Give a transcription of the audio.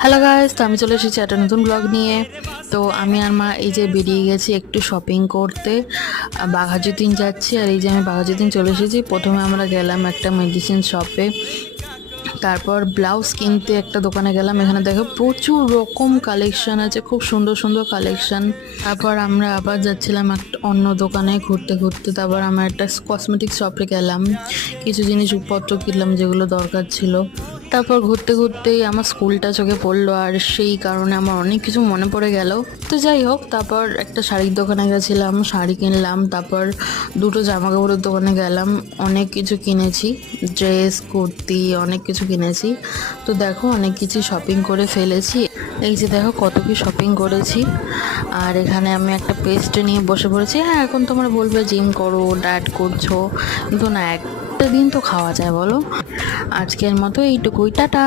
Hello guys, তো আমি চলে এসেছি একটা নতুন ব্লগ নিয়ে। তো আমি আর মা এই যে বেরিয়ে গেছি একটু শপিং করতে। বাঘাযতীন যাচ্ছি, আর এই যে আমি বাঘাযতীন চলে এসেছি। প্রথমে আমরা গেলাম একটা মেডিসিন শপে, তারপর ব্লাউজ কিনতে একটা দোকানে গেলাম। এখানে দেখো প্রচুর রকম কালেকশন আছে, খুব সুন্দর সুন্দর কালেকশন। তারপর আমরা আবার যাচ্ছিলাম একটা অন্য দোকানে ঘুরতে ঘুরতে। তারপর আমরা একটা কসমেটিক শপে গেলাম, কিছু জিনিসপত্র কিনলাম যেগুলো দরকার ছিল। তারপর ঘুরতে ঘুরতেই আমার স্কুলটা চোখে পড়লো, আর সেই কারণে আমার অনেক কিছু মনে পড়ে গেল। তো যাই হোক, তারপর একটা শাড়ির দোকানে গেছিলাম, শাড়ি কিনলাম। তারপর দুটো জামা কাপড়ের দোকানে গেলাম, অনেক কিছু কিনেছি, ড্রেস কুর্তি অনেক কিছু কিনেছি। তো দেখো অনেক কিছু শপিং করে ফেলেছি। এই যে দেখো কত কি শপিং করেছি। আর এখানে আমি একটা পেস্ট নিয়ে বসে পড়েছি। হ্যাঁ, এখন তোমরা বলবে জিম করো, ডায়েট করছো, কিন্তু না, একটা দিন তো খাওয়া যায় বলো। আজকের মতো এইটুকুই, টাটা।